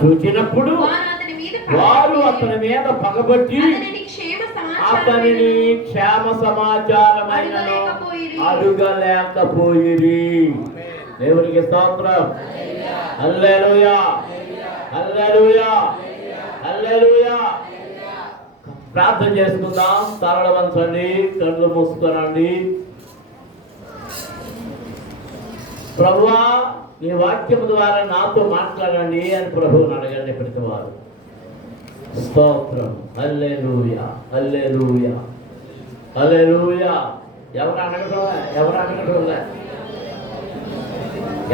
చూచినప్పుడు వారు అతని మీద పగబట్టి అతనిని క్షేమ సమాచారమైనను అడుగలేకపోయిరి. దేవునికి స్తోత్రం. హల్లెలూయా, హల్లెలూయా, హల్లెలూయా. ప్రార్థన చేసుకుందాం. తరల వంచండి, కళ్ళు మూసుకోనండి. ప్రభువా, నీ వాక్యం ద్వారా నాతో మాట్లాడండి అని ప్రభువుని అడగండి ప్రతి వారు. స్తోత్రం. హల్లెలూయా, హల్లెలూయా, హల్లెలూయా. ఎవరు అడగటంలే, ఎవరు అడగటంలే,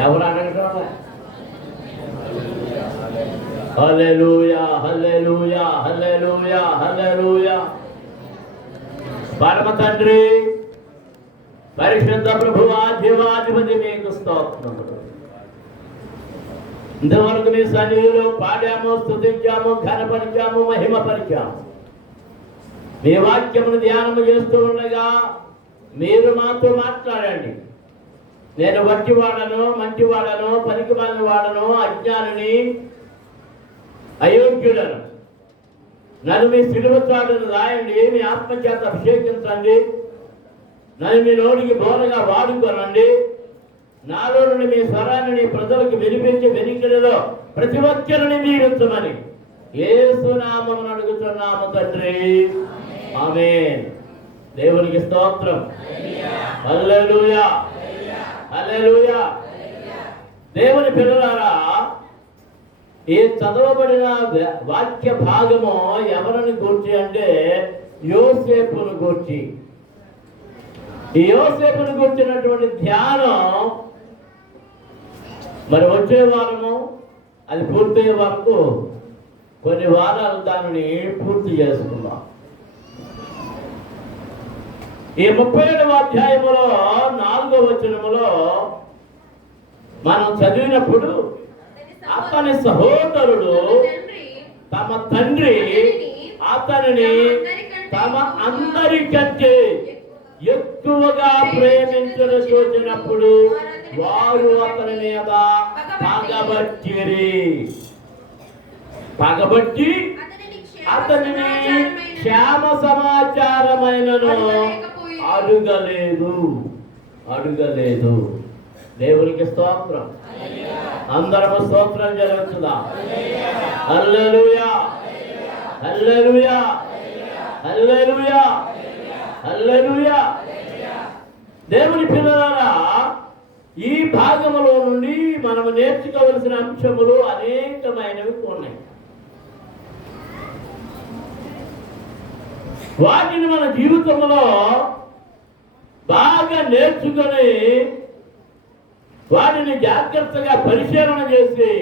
ఎవరు అడగటంలే. హల్లెలూయా, హల్లెలూయా, హల్లెలూయా, హల్లెలూయా. పరమ తండ్రి, పరిశుద్ధ ప్రభువా, జీవాధిపతి మీకు స్తోత్రములు. ఇంతవరకు మీ సన్నిధిలో పాడాము, స్తుతించాము, ఘనపరిచాము, మహిమపరిచాము. మీ వాక్యమును ధ్యానము చేస్తూ ఉండగా మీరు మాతో మాట్లాడండి. నేను వట్టివాడను, మంచివాడను, పనికిమాలిన వాడను, అజ్ఞానిని, అయోగ్యుడను. నన్ను మీ సిలువ చాటును రాయండి, మీ ఆత్మచేత అభిషేకించండి. నన్ను మీ నోటికి బోరగా వాడుకోనండి. నాలో నుండి మీ స్వరాన్ని ప్రజలకు వినిపించి వెనుకలో ప్రతి ఒక్కరిని దీవించమని యేసు నామమున అడుగుతున్నాము తండ్రి, ఆమేన్. దేవునికి స్తోత్రం. హల్లెలూయా, హల్లెలూయా. దేవుని పిల్లలారా, ఈ చదవబడిన వాక్య భాగము ఎవరిని గూర్చి అంటే యోసేపును గూర్చి. ఈ యోసేపును గూర్చినటువంటి ధ్యానం మరి వచ్చే వారము అది పూర్తయ్యే వరకు కొన్ని వారాలు దానిని పూర్తి చేసుకుందాం. ఈ 37వ అధ్యాయములో 4వ వచనములో మనం చదివినప్పుడు అతని సహోదరుడు తమ తండ్రి అతనిని తమ అందరికంటే ఎక్కువగా ప్రేమించడం చూసినప్పుడు వారు అతని మీద పగబట్టి అతనిని క్షేమ సమాచారమైనను అడుగలేదు. దేవునికి స్తోత్రం. అందరము స్తోత్రం జరుగుతుందా? హల్లెలూయా, హల్లెలూయా, హల్లెలూయా, హల్లెలూయా. దేవుని పిల్లలారా, ఈ భాగములో నుండి మనం నేర్చుకోవలసిన అంశములు అనేకమైనవి ఉన్నాయి. వాటిని మన జీవితంలో బాగా నేర్చుకొని వాటిని జాగ్రత్తగా పరిశీలన చేసి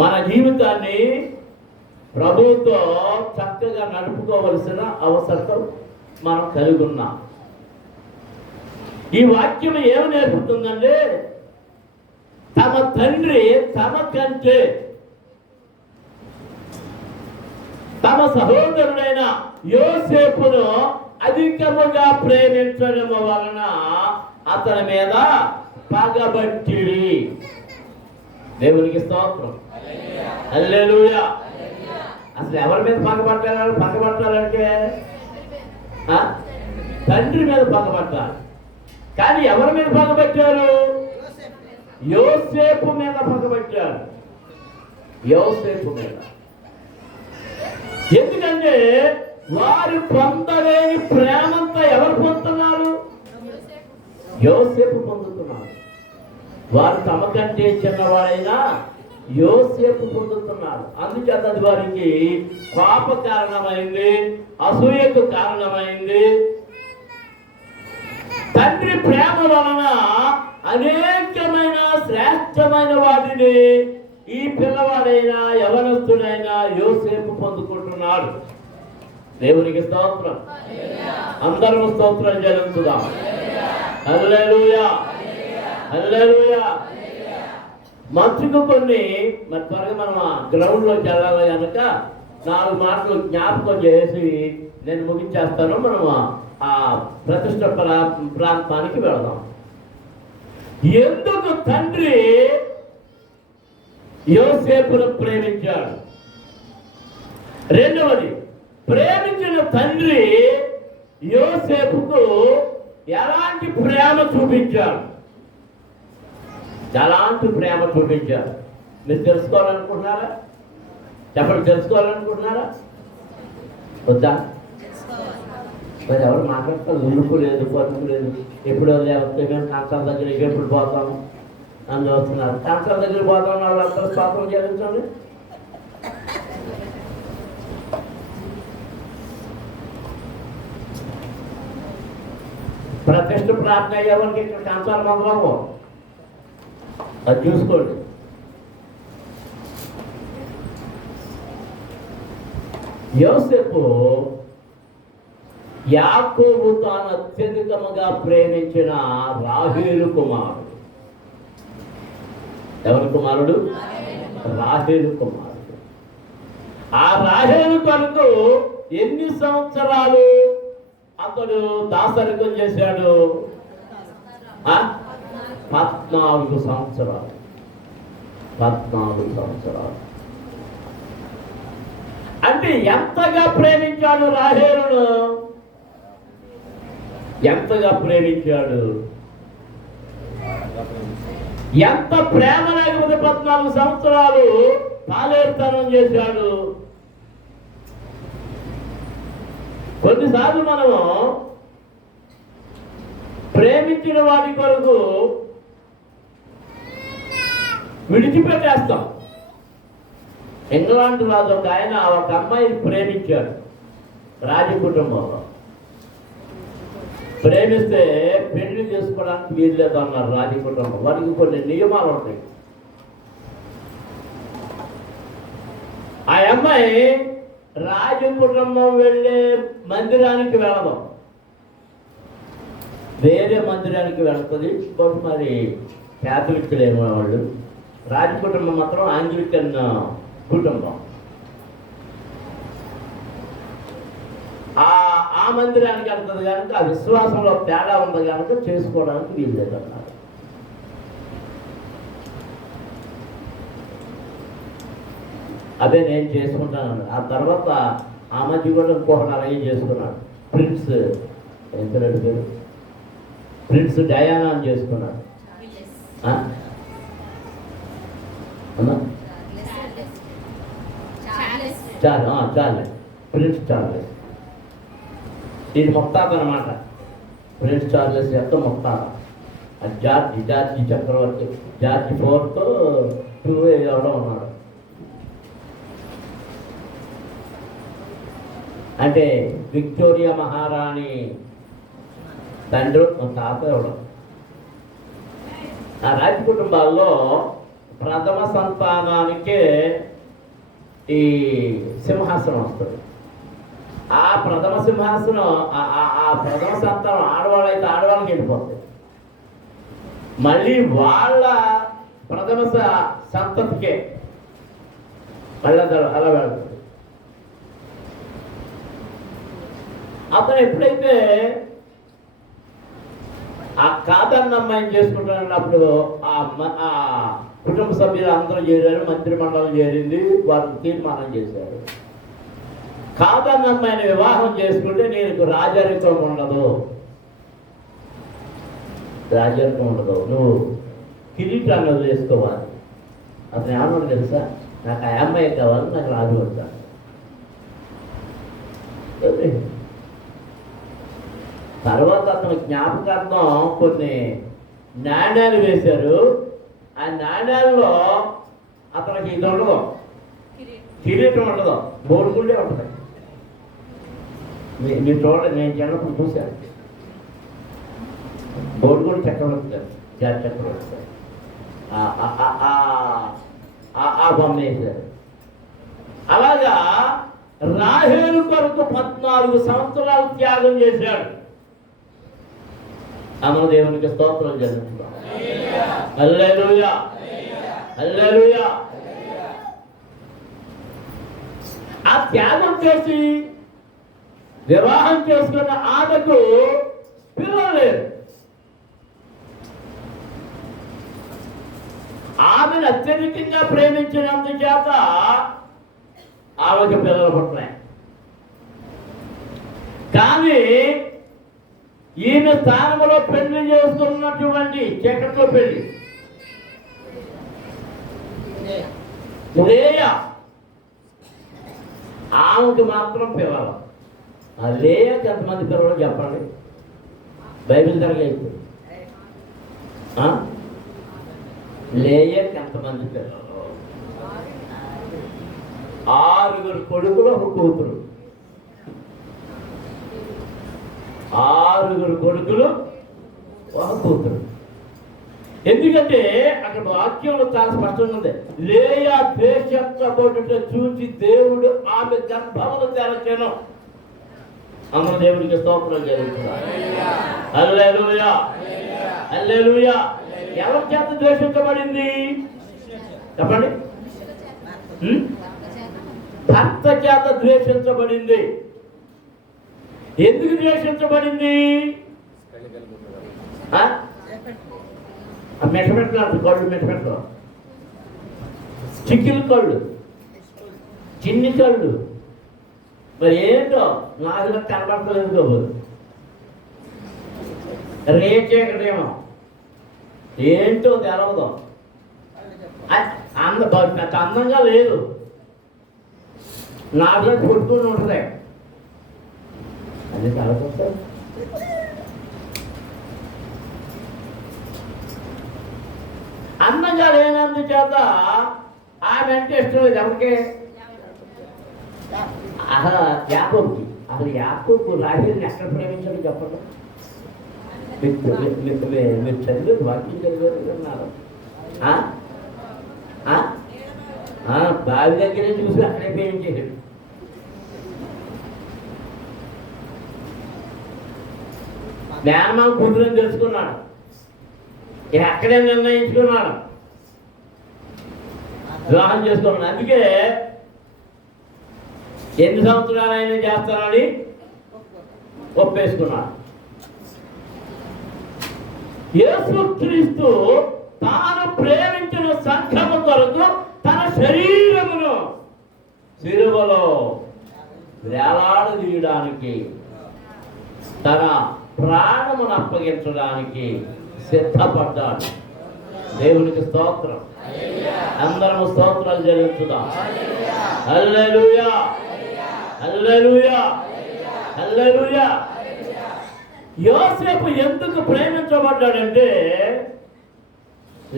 మన జీవితాన్ని ప్రభువుతో చక్కగా నడుపుకోవలసిన అవసరం మనం కలిగి ఉన్నాం. ఈ వాక్యం ఏమి నేర్పుతుందంటే, తమ తండ్రి తమ కంటే తమ సహోదరుడైన యోసేపును అధికముగా ప్రేమించడం వలన అతని మీద పగబట్టిరి. దేవునికి స్తోత్రం. హల్లెలూయా. అసలు ఎవరి మీద పగబట్టాలంటే తండ్రి మీద పగబట్టాలి. కానీ ఎవరి మీద పగబట్టారు? యోసేపు మీద పగబట్టారు. యోసేపు మీద. ఎందుకంటే వారు పొందలేని ప్రేమంతా ఎవరు పొందుతున్నారు? యోసేపు పొందుతున్నారు. వారు తమ కంటే చిన్నవాడైనా యోసేపు పొందుతున్నారు. అందుచేత అది వారికి పాప కారణమైంది, అసూయకు కారణమైంది. తండ్రి ప్రేమ వలన అనేకమైన శ్రేష్టమైన వాటిని ఈ పిల్లవాడైనా యవనస్తుడైనా యోసేపు పొందుకుంటున్నాడు. దేవునికి స్తోత్రం. అందరూ స్తోత్రం జరుగుతుందాం. హల్లెలూయా, హల్లెలూయా. మంచుకు కొన్ని మరి త్వరగా మనం గ్రౌండ్ లోకి వెళ్ళాలి కనుక 4 మాటలు జ్ఞాపకం చేసి నేను ముగించేస్తాను. మనం ఆ ప్రతిష్ట ప్రాంతానికి వెళదాం. ఎందుకు తండ్రి యోసేపును ప్రేమించాడు. రెండవది, ప్రేమించిన తండ్రి యోసేపుకు ఎలాంటి ప్రేమ చూపించాడు? ఎలాంటి ప్రేమ చూపించాడు? మీరు తెలుసుకోవాలనుకుంటున్నారా? చెప్పండి, తెలుసుకోవాలనుకుంటున్నారా? వద్దా? మరి ఎవరు మాట్లాడతారు? ఉలుపు లేదు, పరుపు లేదు. ఎప్పుడో లేకపోతే మేము కాంసాల దగ్గరికి ఎప్పుడు పోతాము అని చూస్తున్నారు. కాంసాల దగ్గరికి పోతాం వాళ్ళందరూ స్తోత్రం చెల్లించండి. ప్రతిష్ట ప్రార్థన అయ్యేవారికి ఇక్కడ కాంసాల మందరము అది చూసుకోండి. యోసేపు యాకోబు తాను అత్యధికముగా ప్రేమించిన రాహేలు కుమారుడు. ఎవరి కుమారుడు? రాహేలు కుమారుడు. ఆ రాహేలు కొరకు ఎన్ని సంవత్సరాలు అతడు దాసరికం చేశాడు? 14 సంవత్సరాలు. 14 సంవత్సరాలు అంటే ఎంతగా ప్రేమించాడు రాహేలును? ఎంతగా ప్రేమించాడు? ఎంత ప్రేమ లేకపోతే 14 సంవత్సరాలు తాలేరుతనం చేశాడు. కొన్నిసార్లు మనము ప్రేమించిన వాడి కొరకు విడిచిపెట్టేస్తాం. ఇంగ్లాండ్ రాజు ఒక ఆయన ఒక అమ్మాయిని ప్రేమించాడు. రాజ కుటుంబంలో ప్రేమిస్తే పెళ్లి చేసుకోవడానికి వీల్లేదు అన్నారు రాజ కుటుంబం. వారికి కొన్ని నియమాలు ఉంటాయి. ఆ అమ్మాయి రాజ కుటుంబం వెళ్ళే మందిరానికి వెళ్ళదు, వేరే మందిరానికి వెళుతుంది. మరి క్యాథలిక్లేమో వాళ్ళు. రాజ కుటుంబం మాత్రం ఆంగ్లికన్ కుటుంబం. ఆ మందిరానికి వెళ్తుంది కనుక ఆ విశ్వాసంలో తేడా ఉంది కనుక చేసుకోవడానికి వీల్లేదు అన్నారు. అదే నేను చేసుకుంటాను. ఆ తర్వాత ఆ మధ్య కూడా ఇంకొకటి అలాగే చేసుకున్నాడు. ప్రిన్స్ ఎంత పేరు? ప్రిన్స్ డయానా అని చేసుకున్నాడు. Charles, prince Charles. ఇది ముక్తాత అనమాట. ప్రిన్స్ చార్లెస్ యొక్క ముక్తాత. జార్జి చక్రవర్తి, జార్జి 4th 2 ఎవడో ఉన్నాడు. అంటే విక్టోరియా మహారాణి తండ్రి తాత ఎవడం. ఆ రాజ కుటుంబాల్లో ప్రథమ సంతానానికే ఈ సింహాసనం వస్తుంది. ఆ ప్రథమ సింహాసనం ఆ ప్రథమ సంతానం ఆడవాళ్ళైతే ఆడవాళ్ళకి వెళ్ళిపోతుంది. మళ్ళీ వాళ్ళ ప్రథమ సంతతికే మళ్ళీ అలా వెళ్తుంది. అతను ఎప్పుడైతే ఆ కాదన్న అమ్మాయిని చేసుకుంటున్నప్పుడు ఆ కుటుంబ సభ్యులు అందరూ చేరారు, మంత్రి మండలం చేరింది. వారు తీర్మానం చేశారు, కాదన్న అమ్మాయిని వివాహం చేసుకుంటే నీకు రాజరికం ఉండదు, నువ్వు కిరీటాన్ని వదిలేసుకోవాలి. అతను ఏమన్నాడు తెలుసా? నాకు ఆ అమ్మాయి కావాలి, నాకు రాజు వస్తాను. తర్వాత అతను జ్ఞాపకార్థం కొన్ని నాణ్యాలు వేశారు. ఆ నాణ్యాల్లో అతనికి ఇది ఉండదు, కిరీటం ఉండదు, బోడుగుండే ఉంటుంది. నేను చూడండి, నేను చిన్నప్పుడు చూశాను. బోడుగుండు చక్రవర్తి గారు, జాతి చక్రవర్తి గారు ఆ బొమ్మ వేశారు. అలాగా రాహేలు కొరకు 14 సంవత్సరాలు త్యాగం చేశాడు. అమ్మ దేవునికి స్తోత్రం చెల్లిస్తాం. హల్లెలూయా, హల్లెలూయా. ఆ త్యాగం చేసి వివాహం చేసుకున్న ఆమెకు పిల్లలు లేరు. ఆమెను అత్యధికంగా ప్రేమించినందుచేత ఆమెకు పిల్లలు పుట్టినాయి. కానీ ఈమె స్థానంలో పెళ్లి చేసుకున్నటువంటి చీకట్లో పెళ్లి లేయా, ఆమెకు మాత్రం పిల్లలు. ఆ లేయాకి ఎంతమంది పిల్లలు చెప్పండి? బైబిల్ తిరగైతే లేయాకి ఎంతమంది పిల్లలు? 6 కొడుకులు, 1 కూతురు. 6 కొడుకులు, 1 కూతురు. ఎందుకంటే అక్కడ వాక్యంలో చాలా స్పష్టంగా ఉంది. లేయా ద్వేషించబడుట చూసి దేవుడు ఆమె గర్భమును తెరచెను. అందరూ దేవుడికి స్తోత్రం చేస్తున్నారు. హల్లెలూయా, హల్లెలూయా. ఎవరి చేత ద్వేషించబడింది చెప్పండి? భర్త చేత ద్వేషించబడింది. ఎందుకు ద్వేషించబడింది? మెట్టమెట్టలు, కళ్ళు మెట్టమెట్టలు, చిక్కిల కళ్ళు, చిన్ని కళ్ళు. మరి ఏంటో నాకు కనబడతలేదు కాబోదు. రేచేకడేమో ఏంటో తెలవదు. పెద్ద అందంగా లేదు, నాలో కొట్టుకుని ఉంటుంది. అది తెలవదు. అందంగా లేనందుచేత ఆమె అంటే ఇష్టం లేదు ఎవరికి? యాకోబుకి. అసలు యాకోబు రాహేలుని ఎక్కడ ప్రేమించాడు చెప్పండి? మీరు చదివారు, వాక్యం చదివారు అన్నారు. బావి దగ్గరే చూసి అక్కడే ప్రేమించేసాడు. మేనమామ కూతురని తెలుసుకున్నాడు, ఎక్కడే నిర్ణయించుకున్నాడు, వివాహం చేసుకున్నాడు. అందుకే ఎన్ని సంవత్సరాలు అయినా చేస్తానని ఒప్పేసుకున్నాడు. యేసుక్రీస్తు తాను ప్రేమించిన సంఘము కొరకు తన శరీరమును సిలువలో వేలాడదీయడానికి, తన ప్రాణమును అప్పగించడానికి సిద్ధపడ్డాడు. దేవునికి స్తోత్రం. అందరము స్తోత్రాలు చెల్లించుదాం. హల్లెలూయా, హల్లెలూయా, హల్లెలూయా. యోసేపు ఎందుకు ప్రేమించబడ్డాడంటే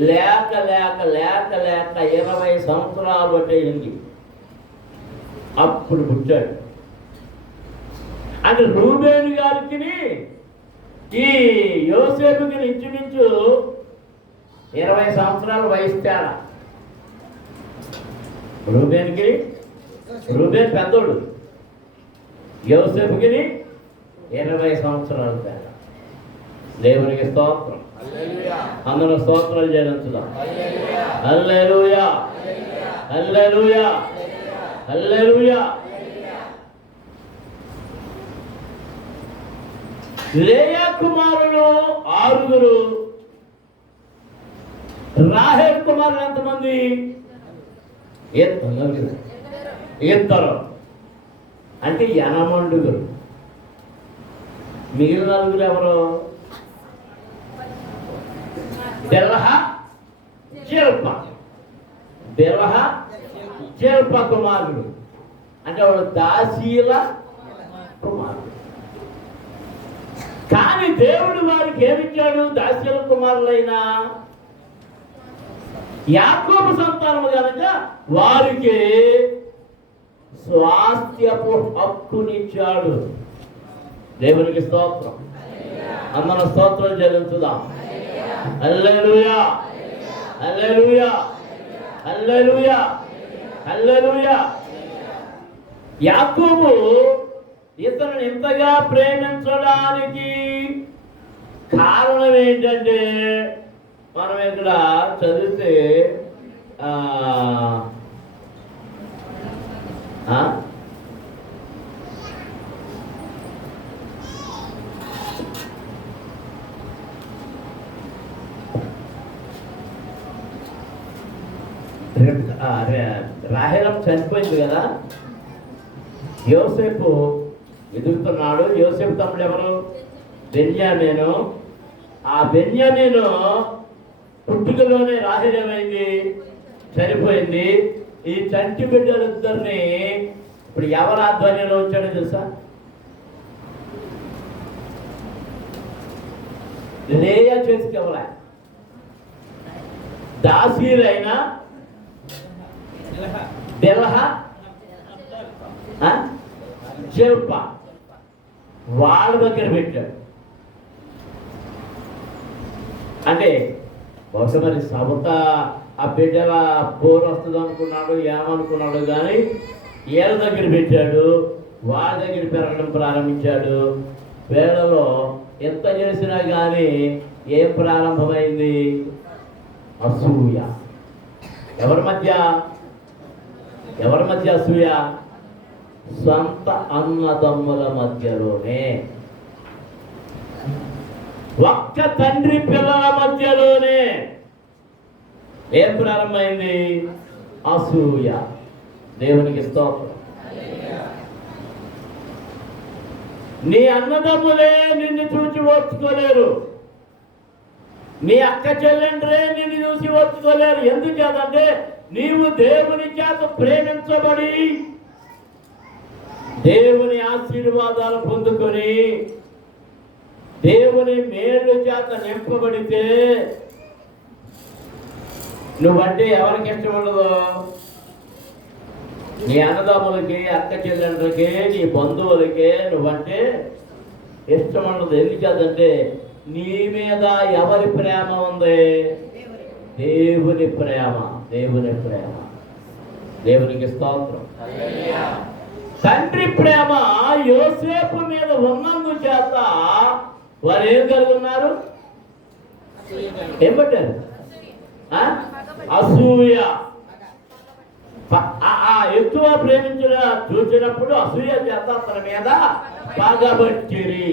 లేక లేక లేక లేక 20 సంవత్సరాలు పట్టేయింది, అప్పుడు పుట్టాడు. అంటే రూబేను గారికి ఈ యోసేపుకి ఇంచుమించు 20 సంవత్సరాలు వయసు తేడా. రూబేన్ పెద్దోడు, యోసేపుకి 20 సంవత్సరాలు తేడా. దేవునికి స్తోత్రం. అందరూ స్తోత్రాలు చెల్లించుదాం. హల్లెలూయా, హల్లెలూయా, హల్లెలూయా. లేయా కుమారులు 6. రాహేలు కుమారులు ఎంతమంది? 2. అంటే 8. మిగిలిన 4 ఎవరు? బిల్హా, జిల్పా కుమారుడు. అంటే వాడు దాసీల కుమారుడు. కానీ దేవుడు వారికి ఏమిచ్చాడు? దాసీల కుమారులైన యాకోబు సంతానము కనుక వారికి స్వాస్థ్యపు హక్కునిచ్చాడు. దేవునికి స్తోత్రం. అందరం స్తోత్రం చెల్లించుదాం. హల్లెలూయా, హల్లెలూయా, హల్లెలూయా, హల్లెలూయా. యాకోబు ఇతను ఇంతగా ప్రేమించడానికి కారణం ఏంటంటే మనం ఇక్కడ చదివితే రాహేలం చనిపోయింది కదా, యోసేపు ఎదుగుతున్నాడు. యోసేపు తమ్ముడు ఎవరు? బెన్యామీను. ఆ బెన్యామీను పుట్టుకలోనే రాహేల్ ఏమైంది? చనిపోయింది. ఈ చంటి బిడ్డలిద్దరిని ఇప్పుడు ఎవరు ఆధ్వర్యంలో వచ్చాడో తెలుసా? లేయా చేసుకెవరా దాసీలైన బిల్హా జిల్పా వాళ్ళ దగ్గర పెట్టాడు. అంటే బహుశా మరి సవత ఆ బిడ్డల పోరు వస్తుంది అనుకున్నాడు, ఏమనుకున్నాడు, కానీ వీళ్ళ దగ్గర పెట్టాడు. వాళ్ళ దగ్గర పెరగడం ప్రారంభించాడు. వీళ్ళలో ఎంత చేసినా కానీ ఏం ప్రారంభమైంది? అసూయ. ఎవరి మధ్య అసూయ? సొంత అన్నదమ్ముల మధ్యలోనే, ఒక్క తండ్రి పిల్లల మధ్యలోనే ఏం ప్రారంభమైంది? అసూయ. దేవునికి స్తోత్రం. నీ అన్నదమ్ములే నిన్ను చూసి ఓర్చుకోలేరు, నీ అక్క చెల్లెండ్రే నిన్ను చూసి ఓర్చుకోలేరు. ఎందుచేతంటే నీవు దేవుని చేత ప్రేమించబడి దేవుని ఆశీర్వాదాలు పొందుకొని దేవుని మేలు చేత నింపబడితే నువ్వంటే ఎవరికి ఇష్టం ఉండదు? నీ అన్నదమ్ములకి, అక్క చెల్లెండ్రకి, నీ బంధువులకి నువ్వంటే ఇష్టం ఉండదు. ఎందుకంటే నీ మీద ఎవరి ప్రేమ ఉంది? దేవుని ప్రేమ. దేవునికి స్తోత్రం. తండ్రి ప్రేమ యోసేపు మీద ఉన్నందుచేత వారు ఏం కలిగి ఉన్నారు? ఏం పట్టారు? అసూయ. ఎక్కువ ప్రేమించడం చూసినప్పుడు అసూయ చేత తన మీద పగబట్టిరి.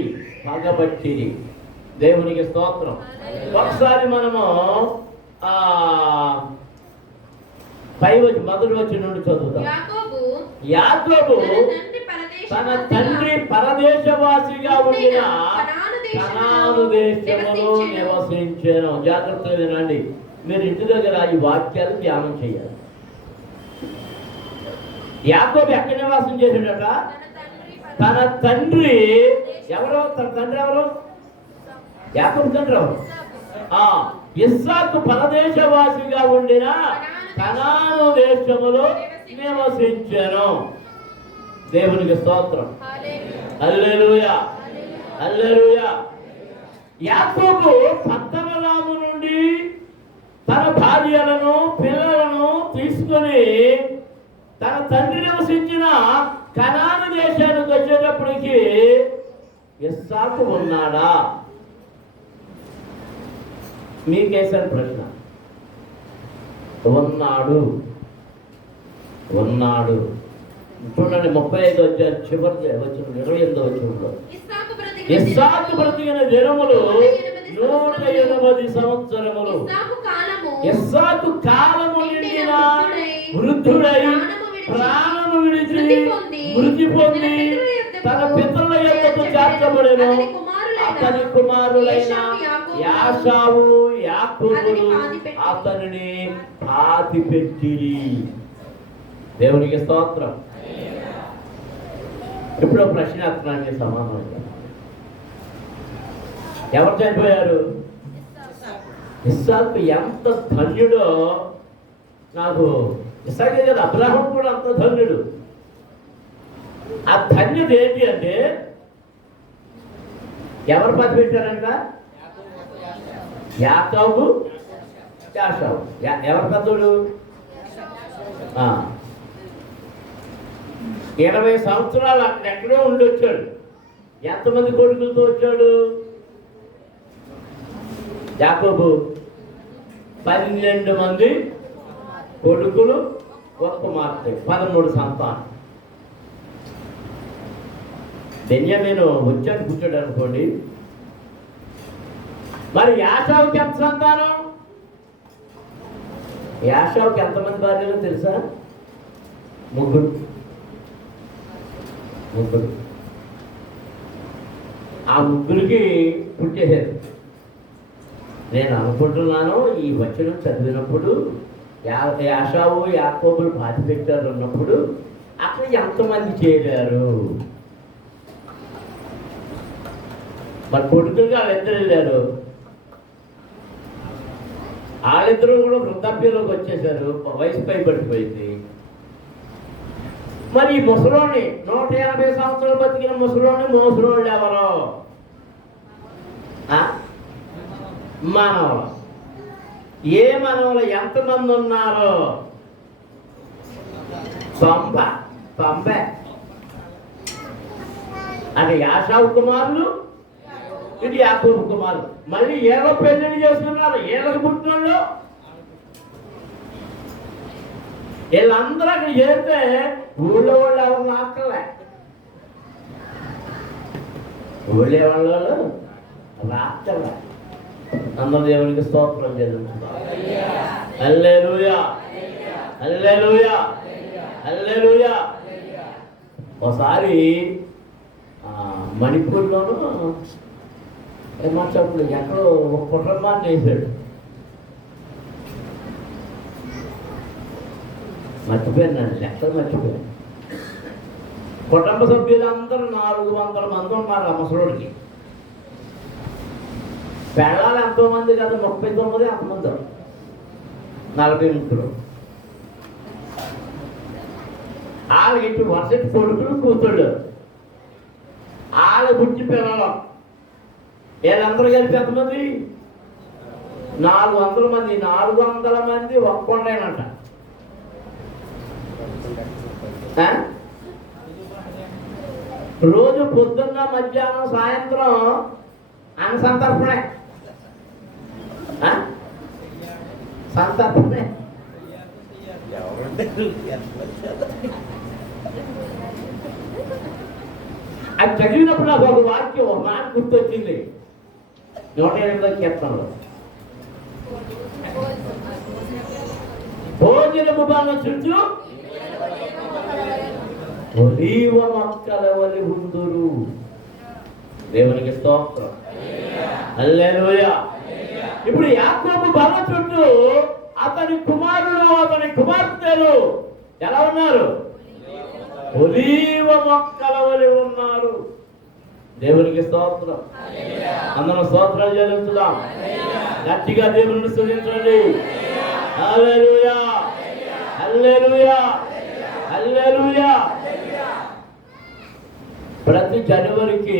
దేవునికి స్తోత్రం. ఒకసారి మనము మొదటి వచ్చి నుండి చదువుతాం. యాకోబు తన తండ్రి పరదేశవాసిగా ఉండిన కనాను దేశములో నివసించాను. జాగ్రత్తగా వినండి, మీరు ఇంటి దగ్గర ఈ వాక్యాలు ధ్యానం చేయాలి. యాకోబు ఎక్కడ నివాసం చేశాడట? తన తండ్రి ఎవరు? యాకోబు తండ్రి ఎవరు? ఇస్సాకు పరదేశవాసిగా ఉండిన కనాను దేశములో నివసించాను. దేవునికి స్తోత్రం. హల్లెలూయా. యాకోబు పద్దనరాము నుండి తన భార్యలను, పిల్లలను తీసుకొని తన తండ్రి నివసించిన కనాను దేశానికి వచ్చేటప్పటికి ఇస్సాకు ఉన్నాడా? మీకేసారి ప్రశ్న. ఉన్నాడు. చూడండి 35 వచ్చారు, చివరి వచ్చిన 28 వచ్చినలో ఇస్సాకు బ్రతికిన దినములు 180 సంవత్సరములు. ఇస్సాకు కాలము నిండిన వృద్ధుడై ప్రాణము విడిచి మృతి పొంది తన పితరుల యొద్దకు చేర్చబడెను. అతని కుమారులైన యాషావు, యాకోబులు అతనిని పాతిపెట్టిరి. దేవునికి స్తోత్రం. ఇప్పుడు ప్రశ్నార్థానికి సమాధానం. ఎవరు చనిపోయారు? ఇస్సాకు ఎంత ధన్యుడో నాకు ఇస్సాకే కదా, అబ్రాహం కూడా అంత ధన్యుడు. ఆ ధన్యత ఏంటి అంటే ఎవరు పది పెట్టారంట? యాకోబు, యాషావు. ఎవరు పెద్దోడు? 20 సంవత్సరాలు అక్కడెక్కడో ఉండి వచ్చాడు. ఎంతమంది కొడుకులతో వచ్చాడు? యాకోబు 12 మంది కొడుకులు, ఒక కుమార్తె, 13 సంతానం. బెన్యామీను వచ్చాడు కూర్చోడు అనుకోండి. మరి యాషావుకి ఎంత సంతానం? యాషావుకి ఎంతమంది భార్యలో తెలుసా? ముగ్గురు. ఆ ముగ్గురికి పుట్టేశారు. నేను అనుకుంటున్నాను ఈ వచనం చదివినప్పుడు యాషావు యాకోబులు పాతి పెట్టారు అన్నప్పుడు అక్కడ ఎంతమంది చేరారు? మరి కొడుకులుగా వాళ్ళిద్దరు వెళ్ళారు. వాళ్ళిద్దరూ కూడా వృద్ధాప్యంలోకి వచ్చేసారు, వయసు పైబడిపోయింది. మరి ఈ ముసలోని 180 సంవత్సరాలు బతికిన ముసలోని మోసలోళ్ళు ఎవరో? మానవులు. ఏ మనవులు ఎంతమంది ఉన్నారో? 90 అంటే యాషావు కుమారులు, ఇది యాకోబు కుమారులు. మళ్ళీ ఏదో పెళ్లి చేస్తున్నారు. ఏళ్ళకు పుట్టినోళ్ళు వీళ్ళందరూ అక్కడ చేస్తే ఊళ్ళో వాళ్ళు ఎవరు రాక్కలే. ఊళ్ళో వాళ్ళు రాక్కలే. అందరూ దేవునికి స్తోత్రం చేద్దాం. హల్లెలూయా, హల్లెలూయా, హల్లెలూయా. ఒకసారి మణిపూర్లోనూ ఏమాచప్పుడు ఎక్కడో ఒక కుటుంబాన్ని వేసాడు. మర్చిపోయాను, లెక్కలు మర్చిపోయాను. కుటుంబ సభ్యులందరూ 400 మంది ఉన్నారు ఆ ముసలోడికి. పెళ్ళాలు ఎంతోమంది కదా, 39 అంతమంది, 43. వాళ్ళకి ఇటు వరుసటి కొడుకులు కూతుళ్ళు, వాళ్ళ పుట్టి పిల్లలు, వీళ్ళందరూ కలిపి ఎంతమంది? 400 మంది. 400 మంది ఒక్కొండేనంట. రోజు పొద్దున్న మధ్యాహ్నం సాయంత్రం అన్న సంతర్పణే. సంతర్పణే. అది చదివినప్పుడు నాకు ఒక వాక్యం, ఒక మాట గుర్తొచ్చింది. 108వ కీర్తనలో భోజనము బాగా చుట్టూ ఒలీవ మొక్కల వలి ఉందురు. దేవునికి స్తోత్రం. హల్లెలూయా. ఇప్పుడు యాకోబు బల్ల చుట్టూ అతని కుమారులు, అతని కుమార్తెలు ఎలా ఉన్నారు? ఒలీవ మొక్కల వలి ఉన్నారు. దేవునికి స్తోత్రం. అందరం స్తోత్రాలు చెల్లించుదాం. గట్టిగా దేవుని స్తుతించండి. హల్లెలూయా, హల్లెలూయా, హల్లెలూయా. ప్రతి జనవరికి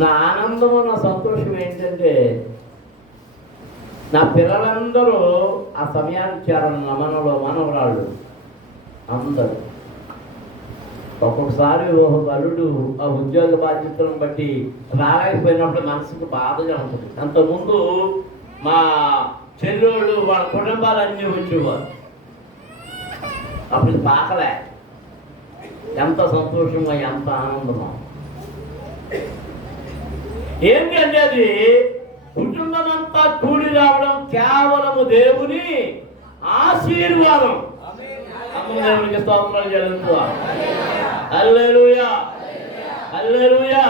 నా ఆనందము, నా సంతోషం ఏంటంటే నా పిల్లలందరూ ఆ సమయానికి చేరని మనలో మనవరాళ్ళు అందరూ. ఒక్కొక్కసారి ఒక బలుడు ఆ ఉద్యోగ బాధ్యతలను బట్టి రాలేకపోయినప్పుడు మనసుకు బాధగా ఉంటుంది. అంతకుముందు మా చెల్లెళ్ళు వాళ్ళ కుటుంబాలన్నీ వచ్చేవారు. అప్పుడు పాకలే. ఎంత సంతోషమో, ఎంత ఆనందమో. ఏంటంటే అది కుటుంబం అంతా కూడి రావడం కేవలము దేవుని ఆశీర్వాదం. దేవునికి స్తోత్రాలు చెల్లించుకోవాలి. హల్లెలూయా, హల్లెలూయా.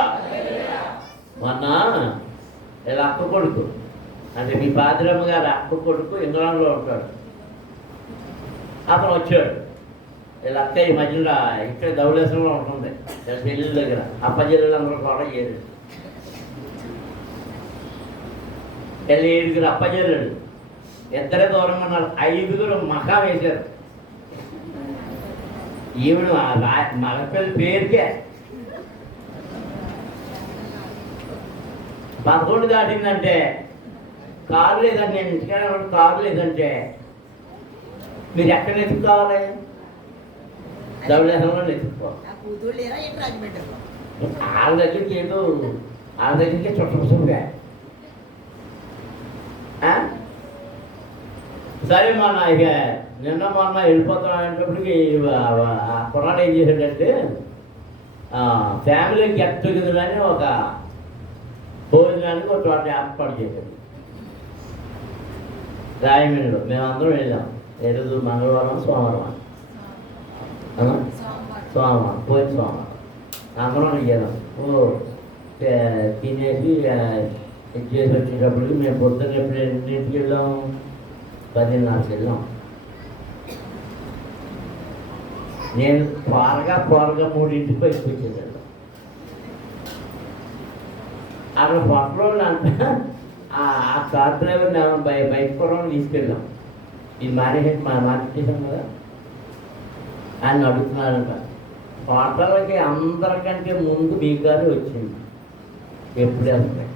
మొన్న ఇలా అక్క కొడుకు, అంటే మీ పాదిరమ్మ గారు అక్క కొడుకు ఇంగ్లాండ్లో ఉంటాడు. అతను వచ్చాడు. వీళ్ళ అక్క ఈ మధ్యలో ఇక్కడ ధవళేశ్వరంలో ఉంటుంది, పెళ్ళిళ్ళ దగ్గర. అప్ప జిల్లాలందరూ కూడా చేరాడు. వీళ్ళు 7 అప్ప జిల్లాడు, ఇద్దరే దూరంగా ఉన్నారు. 5 మఖా వేశారు. ఈవిడ మగపిల్ల పేరుకే 11 దాటిందంటే కారు లేదంటే, నేను ఇంటికాడ కారు లేదంటే మీరు ఎక్కడ ఎత్తుకోవాలి? ధవళేశ్వరంలో ఎత్తుకోవాలి. వాళ్ళ దగ్గరికి ఏదో వాళ్ళ దగ్గరికి చుట్టపుగా. సరే మొన్న ఇక నిన్న మొన్న వెళ్ళిపోతామంటప్పటికి ఆ కుర్రాడు ఏం చేశాడంటే ఫ్యామిలీ గెట్ టుగెదర్ అని ఒక భోజనానికి ఒక చోట ఏర్పాటు చేశాడు. రాయమండ్రిలో మేమందరం వెళ్ళాం. ఏ రోజు? మంగళవారం, సోమవారం. సోమవారం, పోయిన సోమవారం అందరం వెళ్ళాం. తినేసి ఇది చేసి వచ్చేటప్పటికి మేము పొద్దున్న ఎప్పుడు ఎన్నింటికి వెళ్ళాం? 10:30కి వెళ్ళాం. నేను త్వరగా 3ంటికి బయటకు వచ్చేదాన్ని. అక్కడ పక్కన అంటే ఆ కార్ డ్రైవర్ బైక్ కూడా తీసుకెళ్ళాం. ఇది మార్చేసాం కదా అని అడుగుతున్నారంట. హోటల్కి అందరికంటే ముందు మీ గారు వచ్చింది. ఎప్పుడు వెళ్తాయి?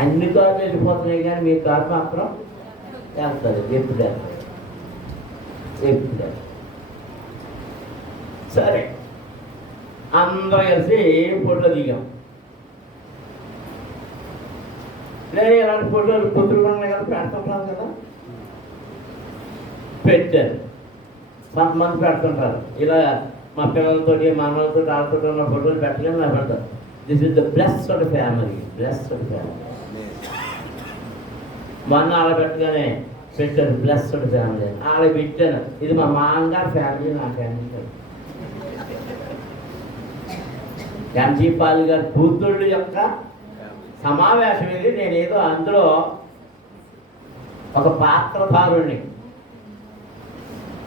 అన్ని కార్లు వెళ్ళిపోతున్నాయి కానీ మీ కారు మాత్రం వెళ్తుంది. ఎప్పుడు వెళ్తాయి? సరే, అందరూ కలిసి ఫోటో దిగాం. లేదు ఇలాంటి ఫోటోలు కుదురుకున్నాయి కదా, పెడుతుంటారు కదా, పెట్టారు. కొంతమంది పెడుతుంటారు. ఇలా మా పిల్లలతో మనలతో వాళ్ళతో ఉన్న ఫోటోలు పెట్టలేము, నా పెడతారు. This is the blessed family. Blessed family. మొన్న అలా పెట్టగానే పెట్టారు బ్లెస్డ్ ఫ్యామిలీ. అలా పెట్టాను. ఇది మా మామగారు ఫ్యామిలీ, నా ఫ్యామిలీ. ఎంజీ పాల్ గారి కూతుళ్ళు యొక్క సమావేశం ఇది. నేనేదో అందులో ఒక పాత్రధారుణ్ణి,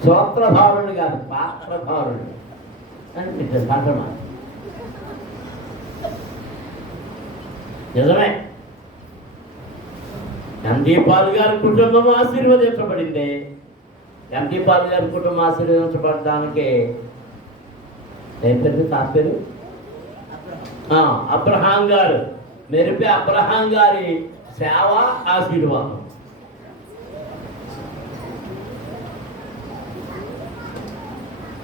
సూత్రధారుణ్ణి కాదు, పాత్రధారుణ్ణి అని సంటమా. నిజమే, ఎంజీ పాల్ గారి కుటుంబం ఆశీర్వదించబడింది. ఎంజీ పాల్ గారి కుటుంబం ఆశీర్వదించబడడానికి ఏం పేరు? తాపేరు అబ్రహాం గారు. మెరిపే అబ్రహాం గారి సేవ ఆశీర్వాదం.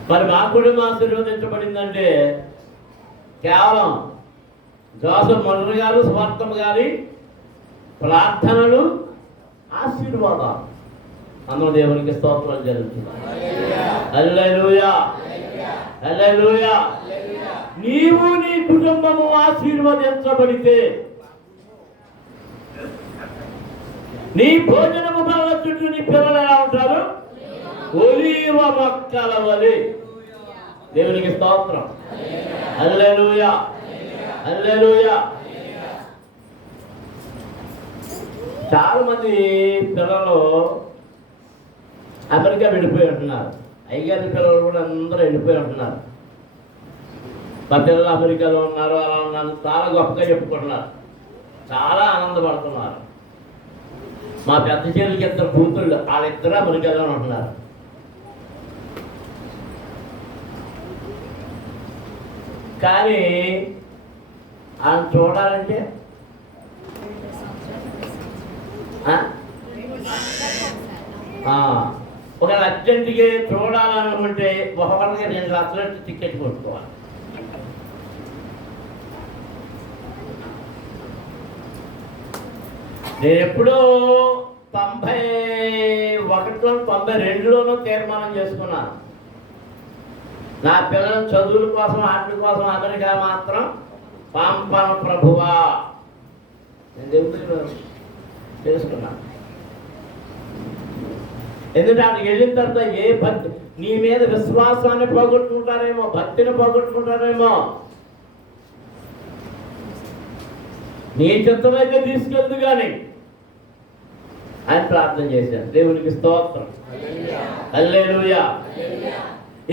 మరి మా కుటుంబం ఆశీర్వదించబడిందంటే కేవలం జోసఫ్ మొండ్ర గారు, స్వార్థమ్మ గారి ప్రార్థనలు, ఆశీర్వాదాలు. అందరూ దేవునికి స్తోత్రాలు జరుగుతుంది. హల్లెలూయా, హల్లెలూయా. నీవు నీ కుటుంబము ఆశీర్వదించబడితే నీ భోజనము బల్ల చుట్టూ నీ పిల్లలు ఎలా ఉంటారు? ఒలీవ మొక్కల వలె. దేవునికి స్తోత్రం. హల్లెలూయా, హల్లెలూయా. చాలా మంది పిల్లలు అమెరికా వెళ్ళిపోయి ఉంటున్నారు. అయ్యగారి పిల్లలు కూడా అందరూ వెళ్ళిపోయి ఉంటున్నారు. మా పిల్లలు అమెరికాలో ఉన్నారు, అలా ఉన్నారు, చాలా గొప్పగా చెప్పుకుంటున్నారు, చాలా ఆనందపడుతున్నారు. మా పెద్ద చెల్లికి 2 కూతుళ్ళు, వాళ్ళిద్దరూ అమెరికాలో ఉంటున్నారు. కానీ ఆయన చూడాలంటే ఒక అర్జెంటుగా చూడాలనుకుంటే ఒకరికి 2 లక్షల టికెట్ కొట్టుకోవాలి. నేను ఎప్పుడో 91లో 92లోనూ తీర్మానం చేసుకున్నాను. నా పిల్లల చదువుల కోసం, వాటి కోసం అమెరికా మాత్రం పంపను ప్రభువా. నేను దేవుడు చేసుకున్నాను. ఎందుకంటే అక్కడికి వెళ్ళిన తర్వాత ఏ భక్తి, నీ మీద విశ్వాసాన్ని పోగొట్టుకుంటారేమో, భక్తిని పోగొట్టుకుంటారేమో. నీ చిత్తమైతే తీసుకెళ్తూ కానీ అని ప్రార్థన చేశాను. దేవునికి స్తోత్రం. హల్లెలూయా.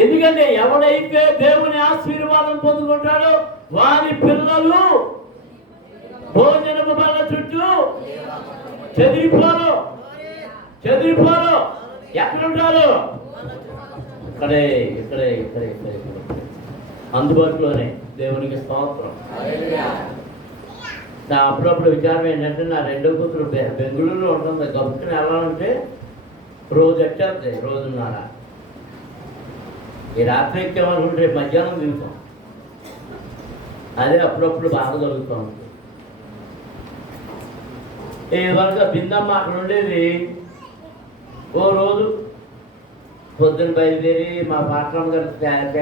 ఎందుకంటే ఎవడైతే దేవుని ఆశీర్వాదం పొందుకుంటాడో వారి పిల్లలు భోజనము బల్ల చుట్టూ చెదిరిపోరు. ఎక్కడుంటారు? ఇక్కడే ఇక్కడే ఇక్కడే ఇక్కడే అందుబాటులోనే. దేవునికి స్తోత్రం. నా అప్పుడప్పుడు విచారం ఏంటంటే, నా 2వ కూతురు బెంగళూరులో ఉంటుంది. గొప్పని వెళ్ళాలంటే రోజు వచ్చేస్తుంది, 1.5 రోజున్నర. ఈ రాత్రి ఎక్కామనుకుంటే మధ్యాహ్నం దిగుతాం. అదే అప్పుడప్పుడు బాగా కలుగుతూ ఉంటుంది. ఈ వరకు బిందమ్మ అక్కడ ఉండేది. ఓ రోజు పొద్దున్న బయలుదేరి మా పాత్రమ్మ గారు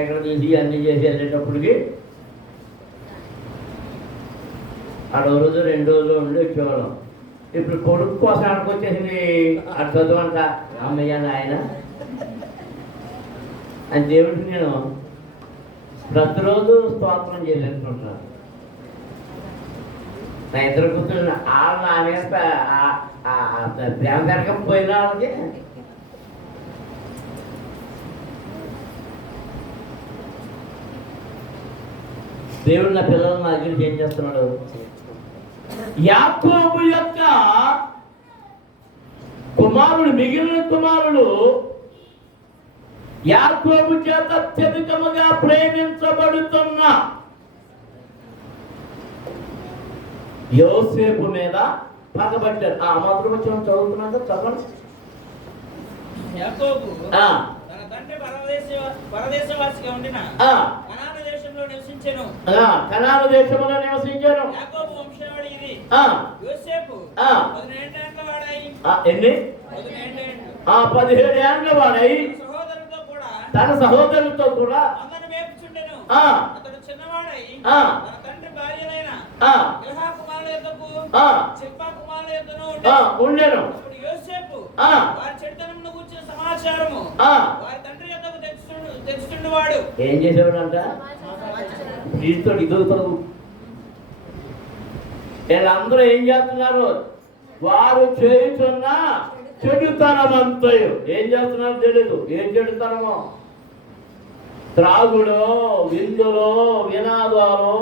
ఎక్కడ తీసి అన్నీ చేసి వెళ్ళేటప్పటికి ఆడ 1 రోజు 2 రోజులు ఉండి వచ్చేవాళ్ళం. ఇప్పుడు కొడుకు కోసం అనుకొచ్చేసింది అటు చదువంట అమ్మయ్య నాయన అని దేవుడికి నేను ప్రతిరోజు స్తోత్రం చేయాలనుకుంటున్నాను. నా ఇద్దరు కూతురు వాళ్ళు నా మీద ప్రేమ జరగకపోయినా వాళ్ళకి దేవుడు నా పిల్లలు నా దగ్గరికి ఏం చేస్తున్నాడు? యాకోబు యొక్క కుమారుడు, మిగిలిన కుమారుడు యాకోబు చేత అత్యధికముగా ప్రేమించబడుతున్న యోసేపు మీద పగబట్టారు. ఆ మాత్రం వచ్చి చదువుతున్నాక చదవండి. యాకోబు తన తండ్రి పరదేశవాసిగా ఉండిన కనాను దేశంలో నివసించెను. కనాను దేశంలో నివసించాను. యాకోబు వంశావళి ఇది. యోసేపు 17 ఏండ్ల వాడై ఎన్ని 17 ఏండ్ల వాడై తన సహోదరులతో కూడా అందరిని మేపుచుండెను. అతడు చిన్నవాడై తన తండ్రి భార్యలైన బిల్హా కుమారుల యొద్దకు సిల్పా కుమారుల యొద్దను ఉండెను. అప్పుడు యోసేపు వారి చెడుతనమును గూర్చిన సమాచారము వారి తండ్రి యొద్దకు తెచ్చుచుండువాడు. ఏం చేసేవాడంట? వీటితో ఇదుగుతాడు. వీళ్ళందరూ ఏం చేస్తున్నారు? వారు చేయుచున్న చెడుతనమంతయు ఏం చేస్తున్నారో తెలియదు. ఏం చెడుతనమో? త్రాగుడో, విందులో, వినాదాలో,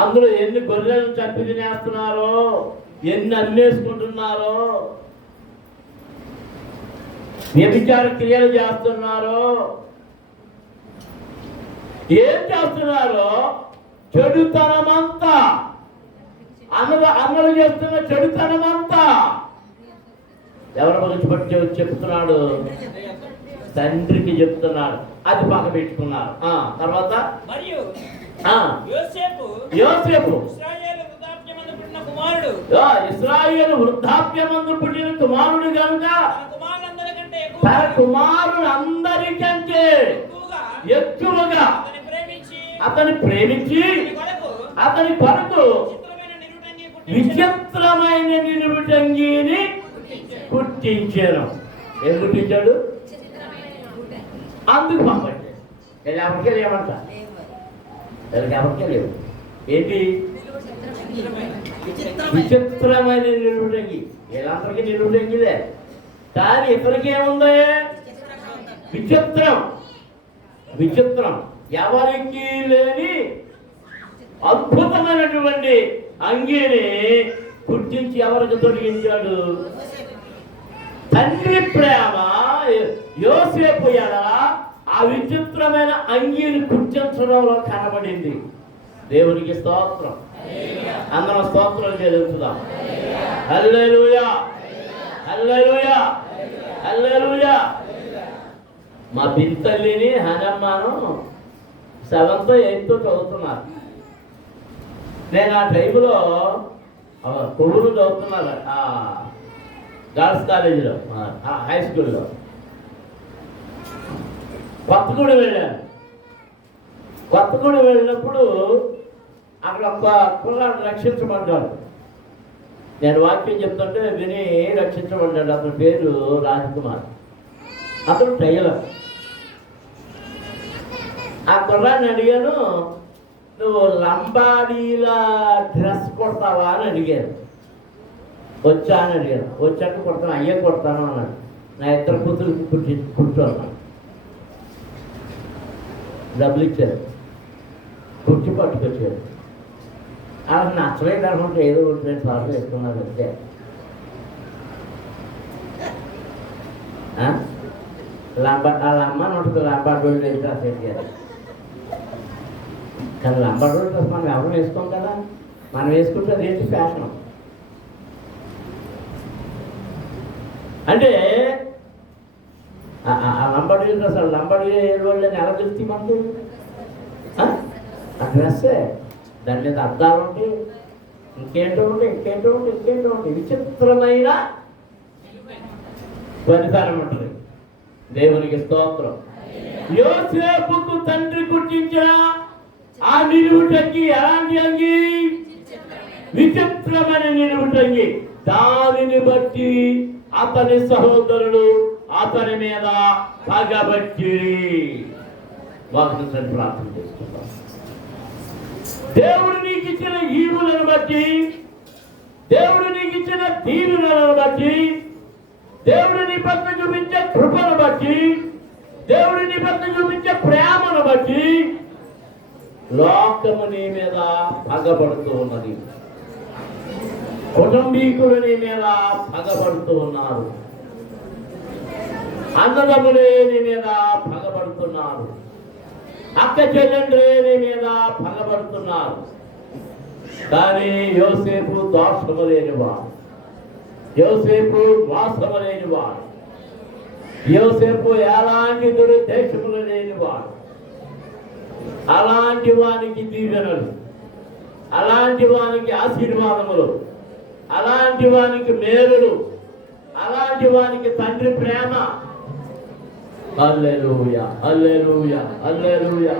అందులో ఎన్ని గొర్రెలు చంపి తినేస్తున్నారో, ఎన్ని అమ్మేసుకుంటున్నారో, వ్యభిచార క్రియలు చేస్తున్నారో, ఏం చేస్తున్నారో చెడుతనమంతా, అమలు చేస్తున్న చెడుతనమంతా ఎవరి గురించి బట్టి చెప్తున్నాడు? తండ్రికి చెప్తున్నాడు. అది పక్క పెట్టుకున్నారు. తర్వాత యోసేపు ఇశ్రాయేలు వృద్ధాప్యమందు పుట్టిన కుమారుడు కనుక తన కుమారులందరికంటే ఎక్కువగా అతని ప్రేమించి అతని కొరకు విచిత్రమైన నిలువుటంగిని పుట్టించాను. ఏం పుట్టించాడు? అందుకు పంపండి. ఎవరికి లేవంట, ఎవరికి లేవు. ఏంటి? విచిత్రమైన నిలువుటంగి. వీళ్ళందరికీ నిలువుటంగిలే, కానీ ఇతనికి ఏముంది? విచిత్రం. విచిత్రం ఎవరికి లేని అద్భుతమైనటువంటి అంగీని గుర్తించి ఎవరికి తొలగించాడు? తండ్రి ప్రేమ యోసేపు ఎడల ఆ విచిత్రమైన అంగీని గుర్తించడంలో కనబడింది. దేవునికి స్తోత్రం. అందరం స్తోత్రం చెల్లించుదాం. హల్లెలూయా, హల్లెలూయా, హల్లెలూయా. మా పింతల్లిని హనమ్మాను 7th 8th చదువుతున్నారు. నేను ఆ టైంలో కొవ్వూరు చదువుతున్నారు, గర్ల్స్ కాలేజీలో, హై స్కూల్లో. కొత్తగూడెం వెళ్ళాను. కొత్తగూడెం వెళ్ళినప్పుడు అక్కడ ఒక కుర్రాడు రక్షించబడ్డాడు. నేను వాక్యం చెప్తుంటే విని రక్షించబడ్డాడు. అతని పేరు రాజ్కుమార్. అతను టైలర్. ఆ కుర్రాడిని అడిగాను, నువ్వు లంబాడీలా డ్రెస్ కొడతావా అని అడిగాను. వచ్చా అని అడిగాను. వచ్చాక కొడతాను, అయ్యే కొడతాను అన్నాడు. నా ఇద్దరు కూతురికి కూర్చోన్నాను. డబ్బులు ఇచ్చారు, కుర్చీ పట్టుకొచ్చారు. అలా నచ్చలేదు అనుకుంటే ఏదో ఒకటి 2 సార్లు వేసుకున్నారు అంతే. వాళ్ళ అమ్మని ఉంటుంది లంబాడోళ్ళు వేసి రాసేసారు. కానీ లంబాడోళ్ళు డ్రెస్ మనం ఎవరు వేసుకోం కదా. మనం వేసుకుంటే అదేంటి ఫ్యాషన్. అంటే ఆ లంబాడీ డ్రెస్, లంబాడీ వాళ్ళని ఎలా తెలుస్తాయి మనకి? ఆ డ్రెస్సే, దాని మీద అద్దాలు ఉంటాయి, ఇంకేంటో ఉంటాయి, ఇంకేంటో ఉంటాయి, ఇంకేంటో ఉంటాయి. విచిత్రమైన పరిధానం ఉంటుంది. దేవునికి స్తోత్రం. యోసేపుకు తండ్రి కుట్టించిన ఆ నిలువుటంగి ఎలాంటి అంగి? విచిత్రమైన నిలువుటంగి. దానిని బట్టి అతని సహోదరులు అతని మీద పగబట్టిరి. వాక్యం ప్రార్థన చేసుకుంటాం. దేవుడు నీకు ఇచ్చిన ఈవులను బట్టి, దేవుడు నీకు ఇచ్చిన దీవెనలను బట్టి, దేవుడు నీ పట్ల చూపించే కృపను బట్టి, దేవుడు నీ పట్ల చూపించే ప్రేమను బట్టి లోకము నీ మీద పగబడుతూ ఉన్నది. కుటుంబీకులు నీ మీద పగబడుతూ ఉన్నారు. అన్నదమ్ములే నీ మీద పగబడుతున్నారు. అక్క చెల్లెండ్రే నీ మీద పగబడుతున్నారు. కానీ యోసేపు దోషము లేనివాడు, యోసేపు మోసము లేనివాడు, యోసేపు ఎలాంటి దురుద్దేశములు లేనివాడు. అలాంటి వానికి దీవెనలు, అలాంటి వానికి ఆశీర్వాదములు, అలాంటి వానికి మేలులు, అలాంటి వానికి తండ్రి ప్రేమ. హల్లెలూయా, హల్లెలూయా, హల్లెలూయా.